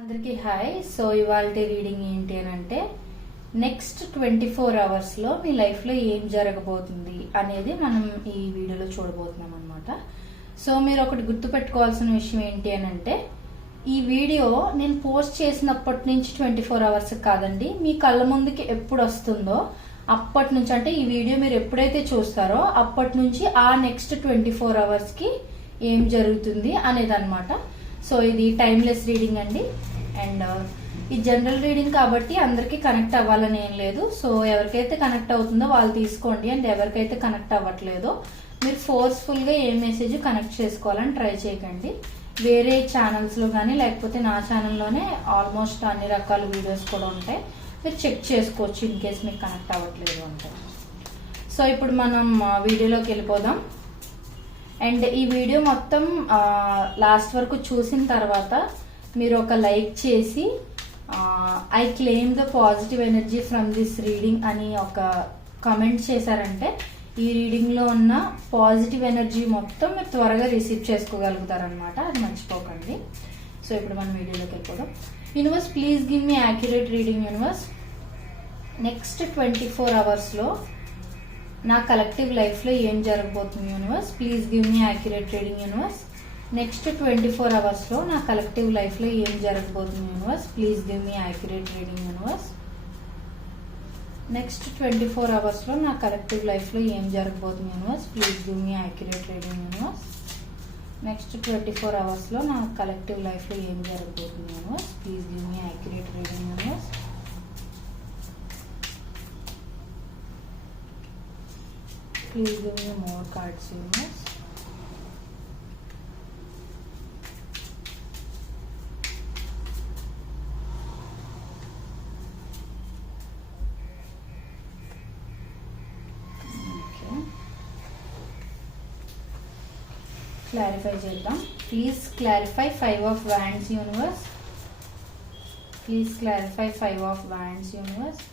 అందరికీ hi. So ఇవాళ reading ఏంటి అని అంటే నెక్స్ట్ 24 hours లో మీ లైఫ్ లో ఏం జరగబోతుంది అనేది మనం ఈ వీడియోలో చూడబోతున్నాం అనమాట. సో మీరు ఒకటి గుర్తు పెట్టుకోవాల్సిన విషయం ఏంటి అని అంటే ఈ వీడియో నేను పోస్ట్ చేసినప్పటి నుంచి 24 hours కాదండి, మీ కళ్ళ ముందుకి ఎప్పుడు వస్తుందో అప్పటి నుంచి, అంటే ఈ వీడియో మీరు ఎప్పుడైతే చూస్తారో అప్పటి నుంచి ఆ నెక్స్ట్ 24 hours కి ఏం జరుగుతుంది అనేది అనమాట. సో ఇది టైమ్లెస్ రీడింగ్ అండి. అండ్ ఈ జనరల్ రీడింగ్ కాబట్టి అందరికి కనెక్ట్ అవ్వాలని ఏం లేదు. సో ఎవరికైతే కనెక్ట్ అవుతుందో వాళ్ళు తీసుకోండి. అండ్ ఎవరికైతే కనెక్ట్ అవ్వట్లేదో మీరు ఫోర్స్ఫుల్ గా ఏ మెసేజ్ కనెక్ట్ చేసుకోవాలని ట్రై చేయకండి. వేరే ఛానల్స్ లో కానీ లేకపోతే నా ఛానల్లోనే ఆల్మోస్ట్ అన్ని రకాల వీడియోస్ కూడా ఉంటాయి, మీరు చెక్ చేసుకోవచ్చు ఇన్ కేస్ మీకు కనెక్ట్ అవ్వట్లేదు అంటే. సో ఇప్పుడు మనం వీడియోలోకి వెళ్ళిపోదాం. అండ్ ఈ వీడియో మొత్తం లాస్ట్ వరకు చూసిన తర్వాత మీరు ఒక లైక్ చేసి I claim the positive energy from this reading అని ఒక కమెంట్ చేశారంటే ఈ రీడింగ్ లో ఉన్న పాజిటివ్ ఎనర్జీ మొత్తం మీరు త్వరగా రిసీవ్ చేసుకోగలుగుతారనమాట. అది మర్చిపోకండి. సో ఇప్పుడు మనం వీడియోలోకి వెళ్ళిపోదాం. Universe please give me accurate reading. Universe next 24 hours లో నా కలెక్టివ్ లైఫ్ లో ఏం జరగబోతుంది universe. Please give me accurate reading universe. Next 24 hours లో నా కలెక్టివ్ లైఫ్ లో ఏం జరగబోతుంది universe. Please give me accurate reading universe. Next 24 hours లో నా కలెక్టివ్ లైఫ్ లో ఏం జరగబోతుంది universe. Please give me accurate reading universe. Next 24 hours లో నా కలెక్టివ్ లైఫ్ లో ఏం జరగబోతుంది universe. Please give me accurate reading universe. Please give me more cards, universe. Okay. Clarify చేద్దాం. Please clarify 5 of Wands, universe. Please clarify 5 of Wands, universe.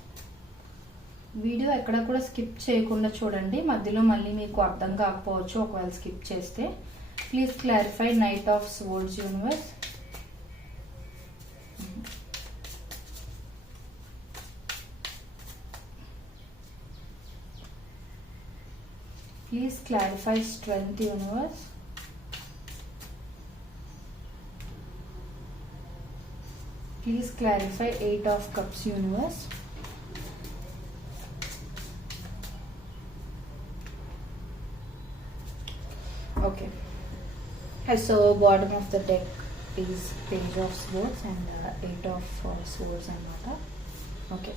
Video ఎక్కడ కూడా skip చేయకుండా చూడండి. మధ్యలో మళ్ళీ మీకు అర్థం కాకపోవచ్చు ఒకవేళ స్కిప్ చేస్తే. Please clarify knight of swords universe. Please clarify strength universe. Please clarify 8 of cups universe. Okay, so bottom of the deck is page of swords and 8 of swords అన్నమాట. ఓకే,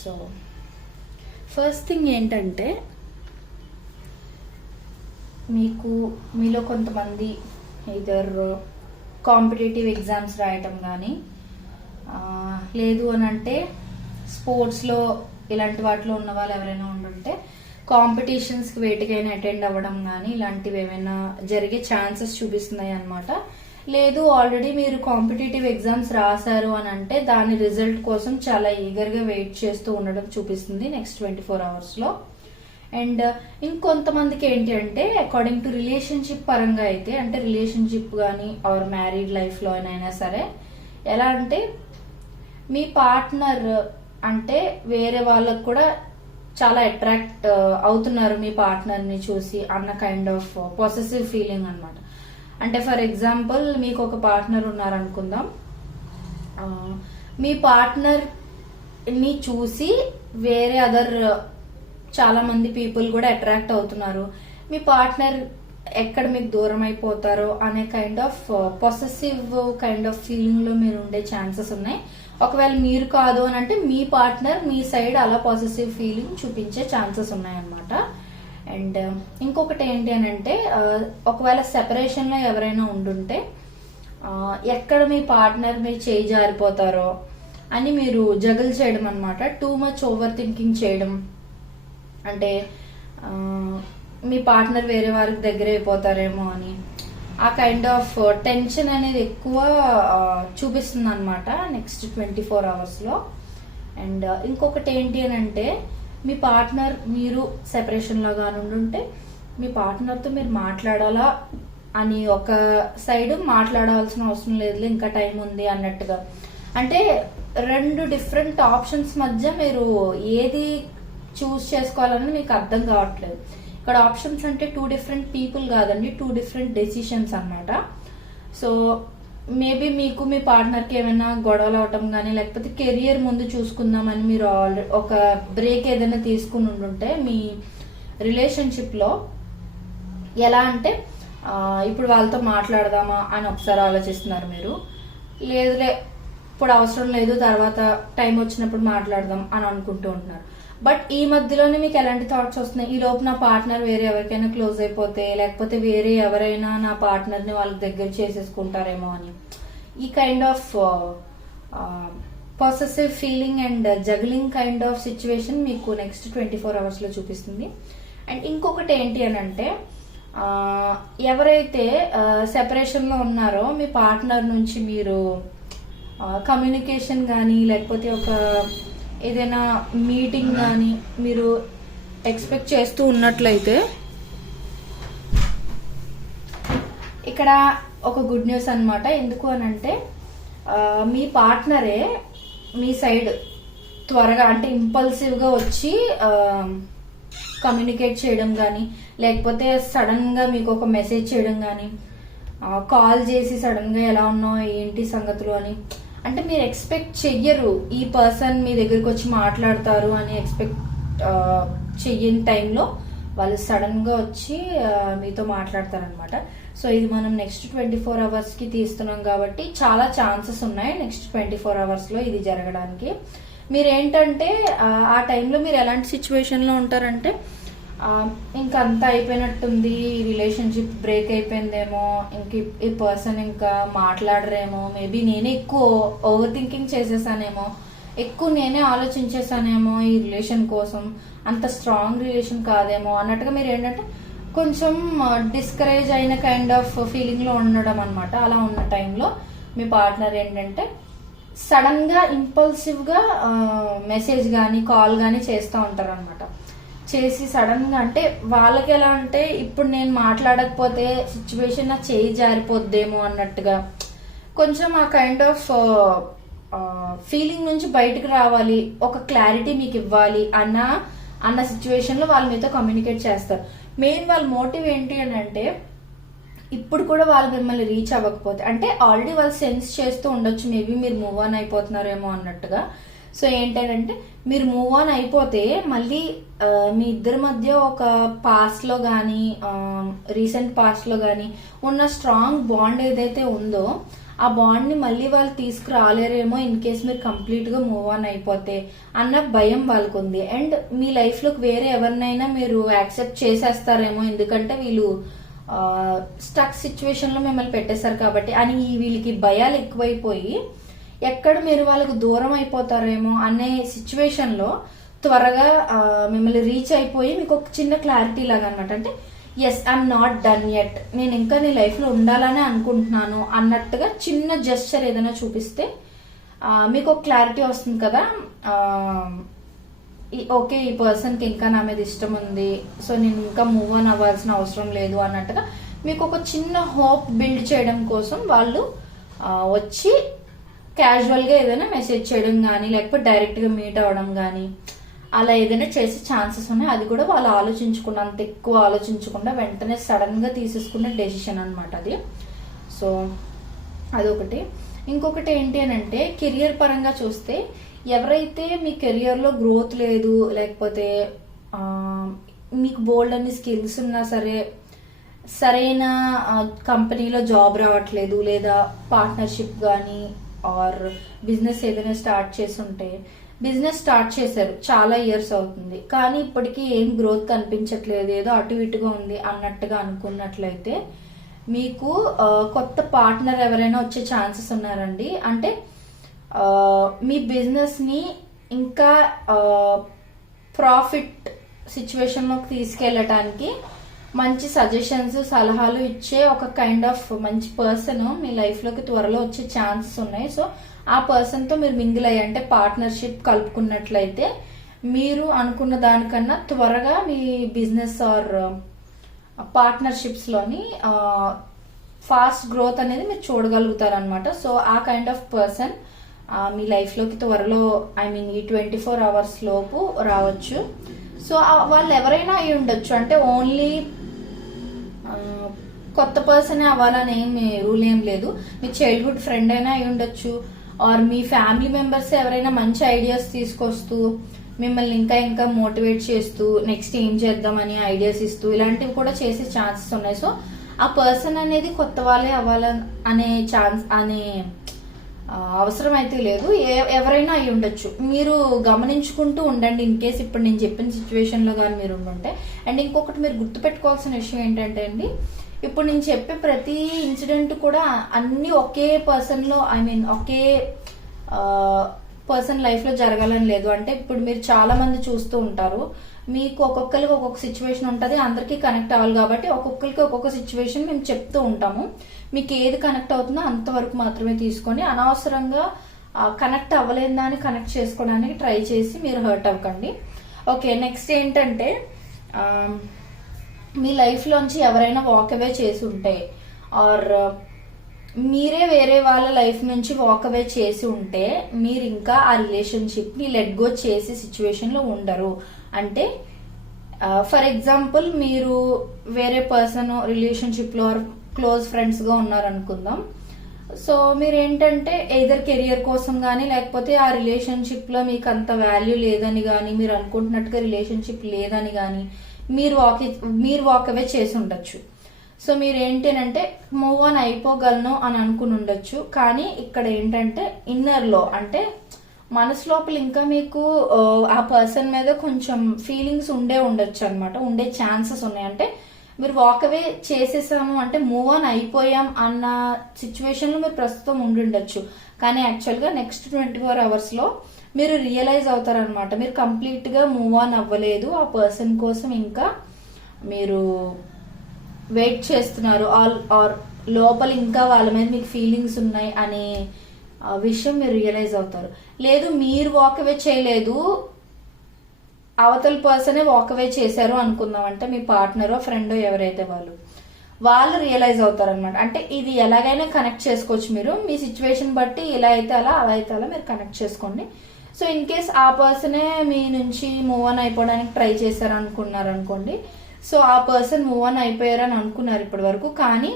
సో ఫస్ట్ థింగ్ ఏంటంటే మీలో కొంతమంది either competitive exams రాయటం కానీ లేదు అని అంటే స్పోర్ట్స్లో ఇలాంటి వాటిలో ఉన్న వాళ్ళు ఎవరైనా ఉండుంటే కాంపిటీషన్స్కి వేటికైనా అటెండ్ అవ్వడం కానీ ఇలాంటివి ఏమైనా జరిగే ఛాన్సెస్ చూపిస్తున్నాయి అనమాట. లేదు ఆల్రెడీ మీరు కాంపిటేటివ్ ఎగ్జామ్స్ రాశారు అని అంటే దాని రిజల్ట్ కోసం చాలా ఈగర్గా వెయిట్ చేస్తూ ఉండడం చూపిస్తుంది నెక్స్ట్ 24 hours లో. అండ్ ఇంకొంతమందికి ఏంటి అంటే అకార్డింగ్ టు రిలేషన్షిప్ పరంగా అయితే, అంటే రిలేషన్షిప్ కానీ ఆర్ మ్యారీడ్ లైఫ్లో అయినా సరే, ఎలా అంటే మీ పార్ట్నర్ అంటే వేరే వాళ్ళకు కూడా చాలా అట్రాక్ట్ అవుతున్నారు మీ పార్ట్నర్ ని చూసి అన్న కైండ్ ఆఫ్ పొసెసివ్ ఫీలింగ్ అనమాట. అంటే ఫర్ ఎగ్జాంపుల్ మీకు ఒక పార్ట్నర్ ఉన్నారు అనుకుందాం, మీ పార్ట్నర్ ని చూసి వేరే అదర్ చాలా మంది పీపుల్ కూడా అట్రాక్ట్ అవుతున్నారు. మీ పార్ట్నర్ ఎక్కడ మీకు దూరం అయిపోతారో అనే kind of possessive kind of feeling లో మీరు ఉండే ఛాన్సెస్ ఉన్నాయి. ఒకవేళ మీరు కాదు అని అంటే మీ పార్ట్నర్ మీ సైడ్ అలా పాజిటివ్ ఫీలింగ్ చూపించే ఛాన్సెస్ ఉన్నాయన్నమాట. అండ్ ఇంకొకటి ఏంటి అని అంటే ఒకవేళ సెపరేషన్ లో ఎవరైనా ఉండుంటే ఎక్కడ మీ పార్ట్నర్ మీరు చేయి జారిపోతారో అని మీరు జగల్ చేయడం అనమాట. టూ మచ్ ఓవర్ థింకింగ్ చేయడం, అంటే మీ పార్ట్నర్ వేరే వారికి దగ్గర అయిపోతారేమో అని ఆ కైండ్ ఆఫ్ టెన్షన్ అనేది ఎక్కువ చూపిస్తుంది అనమాట నెక్స్ట్ 24 hours లో. అండ్ ఇంకొకటి ఏంటి అని అంటే మీ పార్ట్నర్ మీరు సెపరేషన్ లో గానుంటే మీ పార్ట్నర్ తో మీరు మాట్లాడాలా అని ఒక సైడ్ మాట్లాడాల్సిన అవసరం లేదు, ఇంకా టైం ఉంది అన్నట్టుగా. అంటే 2 డిఫరెంట్ ఆప్షన్స్ మధ్య మీరు ఏది చూస్ చేసుకోవాలని మీకు అర్థం కావట్లేదు. ఇక్కడ ఆప్షన్స్ అంటే 2 డిఫరెంట్ పీపుల్ కాదండి, 2 డిఫరెంట్ డెసిషన్స్ అన్నమాట. సో మేబీ మీకు మీ పార్ట్నర్కి ఏమైనా గొడవలు అవటం కానీ, లేకపోతే కెరియర్ ముందు చూసుకుందామని మీరు ఒక బ్రేక్ ఏదైనా తీసుకుని ఉంటుంటే మీ రిలేషన్షిప్లో ఎలా అంటే ఇప్పుడు వాళ్ళతో మాట్లాడదామా అని ఒకసారి ఆలోచిస్తున్నారు మీరు, లేదులే ఇప్పుడు అవసరం లేదు తర్వాత టైం వచ్చినప్పుడు మాట్లాడదాం అని అనుకుంటూ ఉంటున్నారు. బట్ ఈ మధ్యలోనే మీకు ఎలాంటి థాట్స్ వస్తున్నాయి, ఈ లోపు నా పార్ట్నర్ వేరే ఎవరికైనా క్లోజ్ అయిపోతే, లేకపోతే వేరే ఎవరైనా నా పార్ట్నర్ని వాళ్ళకి దగ్గర చేసేసుకుంటారేమో అని. ఈ kind of possessive feeling and juggling kind of situation మీకు నెక్స్ట్ 24 hours లో చూపిస్తుంది. అండ్ ఇంకొకటి ఏంటి అని అంటే, ఎవరైతే సెపరేషన్ లో ఉన్నారో మీ పార్ట్నర్ నుంచి మీరు కమ్యూనికేషన్ కానీ, లేకపోతే ఒక ఏదైనా మీటింగ్ కానీ మీరు ఎక్స్పెక్ట్ చేస్తూ ఉన్నట్లయితే, ఇక్కడ ఒక గుడ్ న్యూస్ అనమాట. ఎందుకు అని అంటే మీ పార్ట్నరే మీ సైడ్ త్వరగా అంటే ఇంపల్సివ్గా వచ్చి కమ్యూనికేట్ చేయడం కానీ, లేకపోతే సడన్ గా మీకు ఒక మెసేజ్ చేయడం కానీ, కాల్ చేసి సడన్ గా ఎలా ఉన్నావు ఏంటి సంగతులు అని, అంటే మీరు ఎక్స్పెక్ట్ చెయ్యరు ఈ పర్సన్ మీ దగ్గరికి వచ్చి మాట్లాడతారు అని ఎక్స్పెక్ట్ చెయ్యని టైంలో వాళ్ళు సడన్ గా వచ్చి మీతో మాట్లాడతారనమాట. సో ఇది మనం నెక్స్ట్ 24 hours కి తీస్తున్నాం కాబట్టి చాలా ఛాన్సెస్ ఉన్నాయి నెక్స్ట్ 24 hours లో ఇది జరగడానికి. మీరేంటంటే ఆ టైంలో మీరు ఎలాంటి సిచ్యువేషన్ లో ఉంటారంటే, ఇంకా అంతా అయిపోయినట్టుంది, రిలేషన్షిప్ బ్రేక్ అయిపోయిందేమో, ఇంక ఈ పర్సన్ ఇంకా మాట్లాడరేమో, మేబీ నేనే ఎక్కువ ఓవర్ థింకింగ్ చేసేసానేమో, ఎక్కువ నేనే ఆలోచించేసానేమో ఈ రిలేషన్ కోసం, అంత స్ట్రాంగ్ రిలేషన్ కాదేమో అన్నట్టుగా మీరు ఏంటంటే కొంచెం డిస్కరేజ్ అయిన కైండ్ ఆఫ్ ఫీలింగ్ లో ఉండడం అనమాట. అలా ఉన్న టైంలో మీ పార్ట్నర్ ఏంటంటే సడన్ గా ఇంపల్సివ్ గా మెసేజ్ గానీ కాల్ గానీ చేస్తూ ఉంటారు అనమాట. చేసి సడన్ గా అంటే వాళ్ళకి ఎలా అంటే ఇప్పుడు నేను మాట్లాడకపోతే సిచ్యువేషన్ నా చేయి జారిపోద్దేమో అన్నట్టుగా కొంచెం ఆ కైండ్ ఆఫ్ ఫీలింగ్ నుంచి బయటకు రావాలి, ఒక క్లారిటీ మీకు ఇవ్వాలి అన్న సిచ్యువేషన్ లో వాళ్ళు మీతో కమ్యూనికేట్ చేస్తారు. మెయిన్ వాళ్ళ మోటివ్ ఏంటి అని అంటే, ఇప్పుడు కూడా వాళ్ళు మిమ్మల్ని రీచ్ అవ్వకపోతే, అంటే ఆల్రెడీ వాళ్ళు సెన్స్ చేస్తూ ఉండొచ్చు మేబీ మీరు మూవ్ ఆన్ అయిపోతున్నారేమో అన్నట్టుగా. సో ఏంటంటే మీరు మూవ్ ఆన్ అయిపోతే మళ్ళీ మీ ఇద్దరి మధ్య ఒక పాస్ట్ లో గానీ రీసెంట్ పాస్ట్ లో గానీ ఉన్న స్ట్రాంగ్ బాండ్ ఏదైతే ఉందో ఆ బాండ్ ని మళ్ళీ వాళ్ళు తీసుకురాలేరేమో ఇన్ కేస్ మీరు కంప్లీట్ గా మూవ్ ఆన్ అయిపోతే అన్న భయం వాళ్ళకు ఉంది. అండ్ మీ లైఫ్ లోకి వేరే ఎవరినైనా మీరు యాక్సెప్ట్ చేసేస్తారేమో, ఎందుకంటే వీళ్ళు స్టక్ సిచ్యువేషన్ లో మిమ్మల్ని పెట్టేశారు కాబట్టి అని వీళ్ళకి భయాలు ఎక్కువైపోయి ఎక్కడ మీరు వాళ్ళకు దూరం అయిపోతారేమో అనే సిచ్యువేషన్ లో త్వరగా మిమ్మల్ని రీచ్ అయిపోయి మీకు ఒక చిన్న క్లారిటీ లాగా అనమాట. అంటే yes I'm not done yet, నేను ఇంకా నీ లైఫ్ లో ఉండాలని అనుకుంటున్నాను అన్నట్టుగా చిన్న జెస్చర్ ఏదైనా చూపిస్తే మీకు ఒక క్లారిటీ వస్తుంది కదా, ఓకే ఈ పర్సన్ కి ఇంకా నా మీద ఇష్టం ఉంది, సో నేను ఇంకా మూవ్ ఆన్ అవ్వాల్సిన అవసరం లేదు అన్నట్టుగా మీకు ఒక చిన్న హోప్ బిల్డ్ చేయడం కోసం వాళ్ళు వచ్చి క్యాజువల్ గా ఏదైనా మెసేజ్ చేయడం కానీ, లేకపోతే డైరెక్ట్ గా మీట్ అవ్వడం కానీ అలా ఏదైనా చేసే ఛాన్సెస్ ఉన్నాయి. అది కూడా వాళ్ళు ఆలోచించకుండా, అంత ఎక్కువ ఆలోచించకుండా వెంటనే సడన్ గా తీసేసుకునే డెసిషన్ అనమాట అది. సో అదొకటి. ఇంకొకటి ఏంటి అని అంటే, కెరియర్ పరంగా చూస్తే ఎవరైతే మీ కెరియర్ లో గ్రోత్ లేదు, లేకపోతే మీకు బోల్డ్ అన్ని స్కిల్స్ ఉన్నా సరే సరైన కంపెనీలో జాబ్ రావట్లేదు, లేదా పార్ట్నర్షిప్ కానీ ఆర్ బిజినెస్ ఏదైనా స్టార్ట్ చేసి ఉంటే, బిజినెస్ స్టార్ట్ చేశారు చాలా ఇయర్స్ అవుతుంది కానీ ఇప్పటికీ ఏం గ్రోత్ కనిపించట్లేదు, ఏదో అటు ఇటుగా ఉంది అన్నట్టుగా అనుకున్నట్లయితే మీకు కొత్త పార్ట్నర్ ఎవరైనా వచ్చే ఛాన్సెస్ ఉన్నారండి. అంటే మీ బిజినెస్ ని ఇంకా ప్రాఫిట్ సిచ్యువేషన్ లోకి తీసుకెళ్ళటానికి మంచి సజెషన్స్ సలహాలు ఇచ్చే ఒక కైండ్ ఆఫ్ మంచి పర్సన్ మీ లైఫ్ లోకి త్వరలో వచ్చే ఛాన్సెస్ ఉన్నాయి. సో ఆ పర్సన్ తో మీరు మింగిల్ అయ్యి అంటే పార్ట్నర్షిప్ కలుపుకున్నట్లయితే మీరు అనుకున్న దానికన్నా త్వరగా మీ బిజినెస్ ఆర్ పార్ట్నర్షిప్స్ లోని ఫాస్ట్ గ్రోత్ అనేది మీరు చూడగలుగుతారు అనమాట. సో ఆ kind of person me life లోకి త్వరలో ఈ 24 hours లోపు రావచ్చు. సో వాళ్ళు ఎవరైనా అయి ఉండొచ్చు, అంటే ఓన్లీ కొత్త పర్సన్ అవ్వాలని ఏమి రూల్ ఏం లేదు. మీ చైల్డ్హుడ్ ఫ్రెండ్ అయినా అయి ఉండొచ్చు, ఆర్ మీ ఫ్యామిలీ మెంబర్స్ ఎవరైనా మంచి ఐడియాస్ తీసుకొస్తూ మిమ్మల్ని ఇంకా ఇంకా మోటివేట్ చేస్తూ నెక్స్ట్ ఏం చేద్దామని ఐడియాస్ ఇస్తూ ఇలాంటివి కూడా చేసే ఛాన్సెస్ ఉన్నాయి. సో ఆ పర్సన్ అనేది కొత్త వాళ్ళే అవ్వాలని అనే అవసరం అయితే లేదు, ఎవరైనా అయి ఉండొచ్చు. మీరు గమనించుకుంటూ ఉండండి ఇన్ కేసు ఇప్పుడు నేను చెప్పిన సిచ్యువేషన్ లో కానీ మీరు ఉండుంటే. అండ్ ఇంకొకటి మీరు గుర్తుపెట్టుకోవాల్సిన విషయం ఏంటంటే అండి, ఇప్పుడు నేను చెప్పే ప్రతి ఇన్సిడెంట్ కూడా అన్ని ఒకే పర్సన్ లో ఒకే పర్సన్ లైఫ్ లో జరగాలని లేదు. అంటే ఇప్పుడు మీరు చాలా మంది చూస్తూ ఉంటారు, మీకు ఒక్కొక్కరికి ఒక్కొక్క సిచ్యువేషన్ ఉంటుంది, అందరికీ కనెక్ట్ అవ్వాలి కాబట్టి ఒక్కొక్కరికి ఒక్కొక్క సిచ్యువేషన్ మేము చెప్తూ ఉంటాము. మీకు ఏది కనెక్ట్ అవుతుందో అంతవరకు మాత్రమే తీసుకొని అనవసరంగా కనెక్ట్ అవ్వలేని దాన్ని కనెక్ట్ చేసుకోవడానికి ట్రై చేసి మీరు హర్ట్ అవ్వకండి. ఓకే, నెక్స్ట్ ఏంటంటే మీ లైఫ్ లోంచి ఎవరైనా వాక్ అవే చేసి ఉంటే ఆర్ మీరే వేరే వాళ్ళ లైఫ్ నుంచి వాక్ అవే చేసి ఉంటే మీరు ఇంకా ఆ రిలేషన్షిప్ ని లెట్ గో చేసే సిచ్యువేషన్ లో ఉండరు. అంటే ఫర్ ఎగ్జాంపుల్ మీరు వేరే పర్సన్ రిలేషన్షిప్ లో క్లోజ్ ఫ్రెండ్స్ గా ఉన్నారనుకుందాం. సో మీరు ఏంటంటే ఎయిదర్ కెరియర్ కోసం కానీ లేకపోతే ఆ రిలేషన్షిప్ లో మీకు అంత వాల్యూ లేదని కానీ మీరు అనుకుంటున్నట్టుగా రిలేషన్షిప్ లేదని కానీ మీరు వాక్ అవే చేసి ఉండొచ్చు. సో మీరు ఏంటంటే మూవ్ ఆన్ అయిపోగలను అని అనుకుని ఉండొచ్చు. కానీ ఇక్కడ ఏంటంటే ఇన్నర్ లో అంటే మనసు లోపల ఇంకా మీకు ఆ పర్సన్ మీద కొంచెం ఫీలింగ్స్ ఉండొచ్చు అనమాట, ఉండే ఛాన్సెస్ ఉన్నాయి. అంటే మీరు వాక్ అవే చేసేసాము అంటే మూవ్ ఆన్ అయిపోయాం అన్న సిచ్యువేషన్ లో మీరు ప్రస్తుతం ఉండుండొచ్చు. కానీ యాక్చువల్ గా నెక్స్ట్ 24 hours లో మీరు రియలైజ్ అవుతారనమాట, మీరు కంప్లీట్ గా మూవ్ ఆన్ అవ్వలేదు, ఆ పర్సన్ కోసం ఇంకా మీరు వెయిట్ చేస్తున్నారు, ఆర్ లోపల ఇంకా వాళ్ళ మీద మీకు ఫీలింగ్స్ ఉన్నాయి అనే విషయం మీరు రియలైజ్ అవుతారు. లేదు మీరు వాక్ అవే చేయలేదు, అవతల పర్సనే వాక్ అవే చేశారు అనుకుందాం, అంటే మీ పార్ట్నరో ఫ్రెండో ఎవరైతే వాళ్ళు రియలైజ్ అవుతారు అనమాట. అంటే ఇది ఎలాగైనా కనెక్ట్ చేసుకోవచ్చు, మీరు మీ సిచ్యువేషన్ బట్టి ఇలా అయితే అలా అయితే అలా మీరు కనెక్ట్ చేసుకోండి. సో ఇన్ కేస్ ఆ పర్సనే మీ నుంచి మూవ్ ఆన్ అయిపోవడానికి ట్రై చేశారు అనుకున్నారు అనుకోండి, సో ఆ పర్సన్ మూవ్ ఆన్ అయిపోయారని అనుకున్నారు ఇప్పటి వరకు. కానీ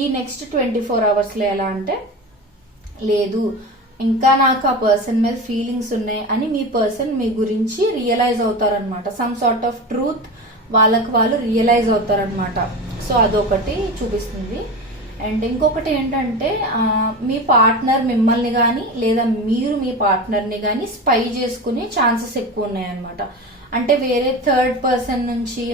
ఈ నెక్స్ట్ 24 hours లో ఎలా అంటే లేదు ఇంకా నాకు ఆ పర్సన్ మీద ఫీలింగ్స్ ఉన్నాయి అని మీ పర్సన్ మీ గురించి రియలైజ్ అవుతారనమాట. సమ్ సార్ట్ ఆఫ్ ట్రూత్ వాళ్ళకి వాళ్ళు రియలైజ్ అవుతారనమాట. సో అదొకటి చూపిస్తుంది. అండ్ ఇంకొకటి ఏంటంటే మీ పార్ట్నర్ మిమ్మల్ని కానీ లేదా మీరు మీ పార్ట్నర్ని కానీ స్పై చేసుకునే ఛాన్సెస్ ఎక్కువ ఉన్నాయన్నమాట. అంటే వేరే థర్డ్ పర్సన్ నుంచి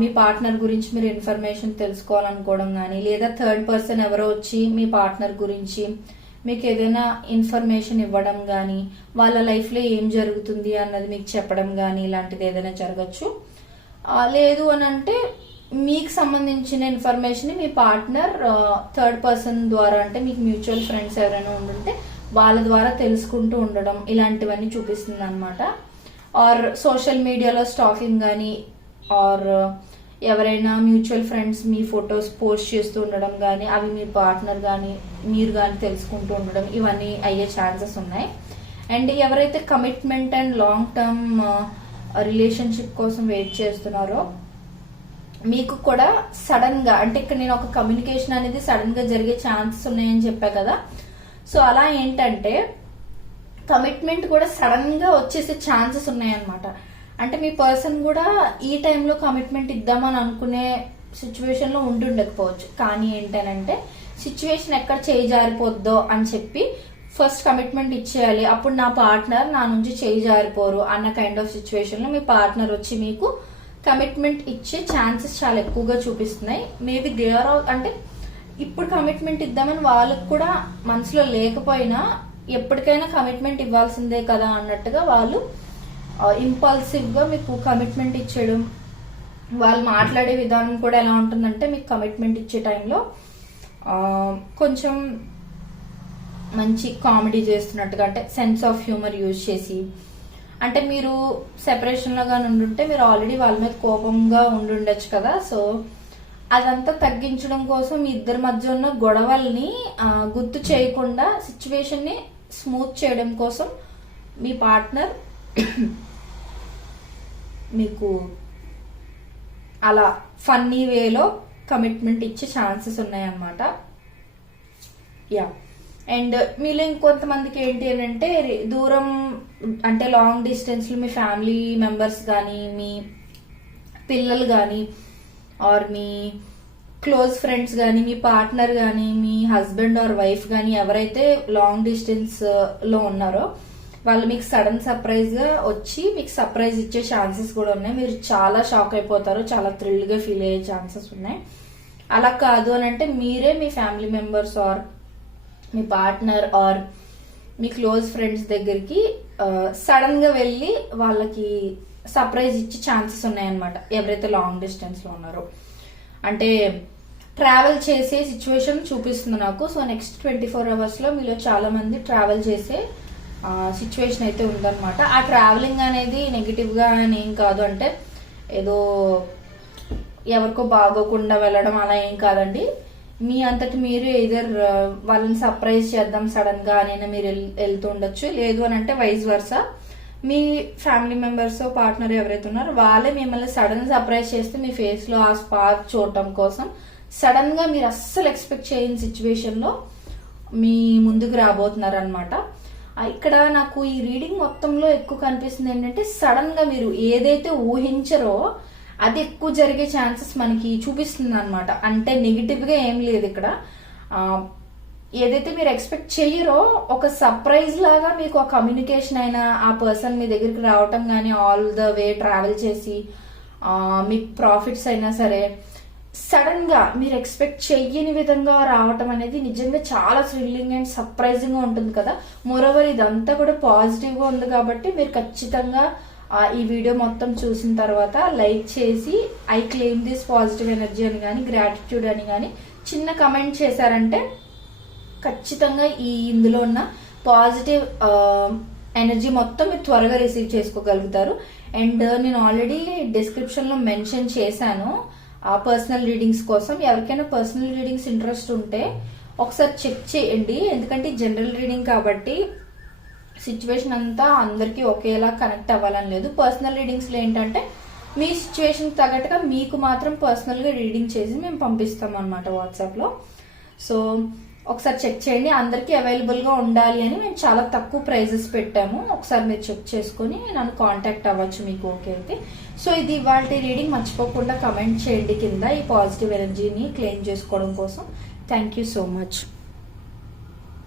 మీ పార్ట్నర్ గురించి మీరు ఇన్ఫర్మేషన్ తెలుసుకోవాలనుకోవడం కానీ, లేదా థర్డ్ పర్సన్ ఎవరో వచ్చి మీ పార్ట్నర్ గురించి మీకు ఏదైనా ఇన్ఫర్మేషన్ ఇవ్వడం కానీ, వాళ్ళ లైఫ్లో ఏం జరుగుతుంది అన్నది మీకు చెప్పడం కానీ ఇలాంటిది ఏదైనా జరగచ్చు. లేదు అని అంటే మీకు సంబంధించిన ఇన్ఫర్మేషన్ మీ పార్ట్నర్ థర్డ్ పర్సన్ ద్వారా, అంటే మీకు మ్యూచువల్ ఫ్రెండ్స్ ఎవరైనా ఉండుంటే వాళ్ళ ద్వారా తెలుసుకుంటూ ఉండడం ఇలాంటివన్నీ చూపిస్తుంది అనమాట. ఆర్ సోషల్ మీడియాలో స్టాకింగ్ కానీ, ఆర్ ఎవరైనా మ్యూచువల్ ఫ్రెండ్స్ మీ ఫొటోస్ పోస్ట్ చేస్తూ ఉండడం కానీ, అవి మీ పార్ట్నర్ కానీ మీరు కానీ తెలుసుకుంటూ ఉండడం, ఇవన్నీ అయ్యే ఛాన్సెస్ ఉన్నాయి. అండ్ ఎవరైతే commitment and long term relationship కోసం వెయిట్ చేస్తున్నారో మీకు కూడా సడన్ గా, అంటే ఇక్కడ నేను ఒక కమ్యూనికేషన్ అనేది సడన్ గా జరిగే ఛాన్సెస్ ఉన్నాయని చెప్పా కదా. సో అలా ఏంటంటే కమిట్మెంట్ కూడా సడన్ గా వచ్చేసే ఛాన్సెస్ ఉన్నాయన్నమాట. అంటే మీ పర్సన్ కూడా ఈ టైంలో కమిట్మెంట్ ఇద్దామని అనుకునే సిచ్యువేషన్ లో ఉండుండకపోవచ్చు. కానీ ఏంటనంటే సిచ్యువేషన్ ఎక్కడ చేయి జారిపోద్దో అని చెప్పి ఫస్ట్ కమిట్మెంట్ ఇచ్చేయాలి, అప్పుడు నా పార్ట్నర్ నా నుంచి చేయి జారిపోరు అన్న కైండ్ ఆఫ్ సిచ్యువేషన్ లో మీ పార్ట్నర్ వచ్చి మీకు కమిట్మెంట్ ఇచ్చే ఛాన్సెస్ చాలా ఎక్కువగా చూపిస్తున్నాయి. మేబీ దే ఆర్ అంటే ఇప్పుడు కమిట్మెంట్ ఇద్దామని వాళ్ళకు కూడా మనసులో లేకపోయినా ఎప్పటికైనా కమిట్మెంట్ ఇవ్వాల్సిందే కదా అన్నట్టుగా వాళ్ళు ఇంపల్సివ్ గా మీకు కమిట్మెంట్ ఇచ్చేయడం. వాళ్ళు మాట్లాడే విధానం కూడా ఎలా ఉంటుందంటే మీకు కమిట్మెంట్ ఇచ్చే టైంలో కొంచెం మంచి కామెడీ చేస్తున్నట్టుగా, అంటే సెన్స్ ఆఫ్ హ్యూమర్ యూజ్ చేసి, అంటే మీరు సెపరేషన్ లో కానీ ఉండుంటే మీరు ఆల్రెడీ వాళ్ళ మీద కోపంగా ఉండుండొచ్చు కదా. సో అదంతా తగ్గించడం కోసం మీ ఇద్దరి మధ్య ఉన్న గొడవల్ని గుర్తు చేయకుండా సిచ్యువేషన్ ని స్మూత్ చేయడం కోసం మీ పార్ట్నర్ మీకు అలా ఫన్నీ వేలో కమిట్మెంట్ ఇచ్చే ఛాన్సెస్ ఉన్నాయన్నమాట. యా, అండ్ మీలో ఇంకొంతమందికి ఏంటి అని అంటే దూరం అంటే లాంగ్ డిస్టెన్స్ లో మీ ఫ్యామిలీ మెంబర్స్ కానీ మీ పిల్లలు కానీ ఆర్ మీ క్లోజ్ ఫ్రెండ్స్ కానీ మీ పార్ట్నర్ కానీ మీ హస్బెండ్ ఆర్ వైఫ్ కానీ ఎవరైతే లాంగ్ డిస్టెన్స్ లో ఉన్నారో వాళ్ళు మీకు సడన్ సర్ప్రైజ్ గా వచ్చి మీకు సర్ప్రైజ్ ఇచ్చే ఛాన్సెస్ కూడా ఉన్నాయి. మీరు చాలా షాక్ అయిపోతారు, చాలా థ్రిల్ గా ఫీల్ అయ్యే ఛాన్సెస్ ఉన్నాయి. అలా కాదు అని అంటే మీరే మీ ఫ్యామిలీ మెంబర్స్ ఆర్ మీ పార్ట్నర్ ఆర్ మీ క్లోజ్ ఫ్రెండ్స్ దగ్గరికి సడన్ గా వెళ్ళి వాళ్ళకి సర్ప్రైజ్ ఇచ్చే ఛాన్సెస్ ఉన్నాయన్నమాట. ఎవరైతే లాంగ్ డిస్టెన్స్ లో ఉన్నారో అంటే ట్రావెల్ చేసే సిచ్యువేషన్ చూపిస్తుంది నాకు. సో నెక్స్ట్ 24 hours లో మీలో చాలా మంది ట్రావెల్ చేసే సిచ్యువేషన్ అయితే ఉందన్నమాట. ఆ ట్రావెలింగ్ అనేది నెగిటివ్ గా ఏం కాదు, అంటే ఏదో ఎవరికో బాగోకుండా వెళ్ళడం అలా ఏం కాదండి. మీ అంతటి మీరు ఎయిదర్ వాళ్ళని సర్ప్రైజ్ చేద్దాం సడన్ గా అని మీరు వెళ్తూ ఉండొచ్చు, లేదు అని అంటే వైస్ వర్సా మీ ఫ్యామిలీ మెంబర్స్ పార్ట్నర్ ఎవరైతే ఉన్నారో వాళ్ళే మిమ్మల్ని సడన్ సర్ప్రైజ్ చేస్తే మీ ఫేస్ లో ఆ స్పార్క్ చూడటం కోసం సడన్ గా మీరు అస్సలు ఎక్స్పెక్ట్ చేయని సిచ్యువేషన్ లో మీ ముందుకు రాబోతున్నారు అనమాట. ఇక్కడ నాకు ఈ రీడింగ్ మొత్తంలో ఎక్కువ కనిపిస్తుంది ఏంటంటే సడన్ గా మీరు ఏదైతే ఊహించరో అది ఎక్కువ జరిగే ఛాన్సెస్ మనకి చూపిస్తుంది అనమాట. అంటే నెగిటివ్ గా ఏం లేదు ఇక్కడ. ఏదైతే మీరు ఎక్స్పెక్ట్ చెయ్యరో ఒక సర్ప్రైజ్ లాగా మీకు ఆ కమ్యూనికేషన్ అయినా ఆ పర్సన్ మీ దగ్గరికి రావటం కానీ ఆల్ ద వే ట్రావెల్ చేసి మీకు ప్రాఫిట్స్ అయినా సరే సడన్ గా మీరు ఎక్స్పెక్ట్ చెయ్యని విధంగా రావటం అనేది నిజంగా చాలా థ్రిల్లింగ్ అండ్ సర్ప్రైజింగ్ గా ఉంటుంది కదా. మోరోవర్ ఇదంతా కూడా పాజిటివ్ గా ఉంది కాబట్టి మీరు ఖచ్చితంగా ఈ వీడియో మొత్తం చూసిన తర్వాత లైక్ చేసి I claim this positive energy అని కానీ గ్రాటిట్యూడ్ అని కానీ చిన్న కమెంట్ చేశారంటే ఖచ్చితంగా ఇందులో ఉన్న పాజిటివ్ ఎనర్జీ మొత్తం మీరు త్వరగా రిసీవ్ చేసుకోగలుగుతారు. అండ్ నేను ఆల్రెడీ డిస్క్రిప్షన్ లో మెన్షన్ చేశాను పర్సనల్ రీడింగ్స్ కోసం. ఎవరికైనా పర్సనల్ రీడింగ్స్ ఇంట్రెస్ట్ ఉంటే ఒకసారి చెక్ చేయండి, ఎందుకంటే జనరల్ రీడింగ్ కాబట్టి సిచ్యువేషన్ అంతా అందరికీ ఒకేలా కనెక్ట్ అవ్వాలని లేదు. పర్సనల్ రీడింగ్స్ లో ఏంటంటే మీ సిచ్యువేషన్ తగ్గట్టుగా మీకు మాత్రం పర్సనల్ గా రీడింగ్ చేసి మేము పంపిస్తాం అనమాట వాట్సాప్ లో. సో ఒకసారి చెక్ చేయండి. అందరికీ అవైలబుల్ గా ఉండాలి అని మేము చాలా తక్కువ ప్రైజెస్ పెట్టాము. ఒకసారి మీరు చెక్ చేసుకుని నన్ను కాంటాక్ట్ అవ్వచ్చు మీకు ఓకే అయితే. సో ఇది ఇవాళ రీడింగ్. మర్చిపోకుండా కమెంట్ చేయండి కింద ఈ పాజిటివ్ ఎనర్జీని క్లెయిమ్ చేసుకోవడం కోసం. Thank you so much.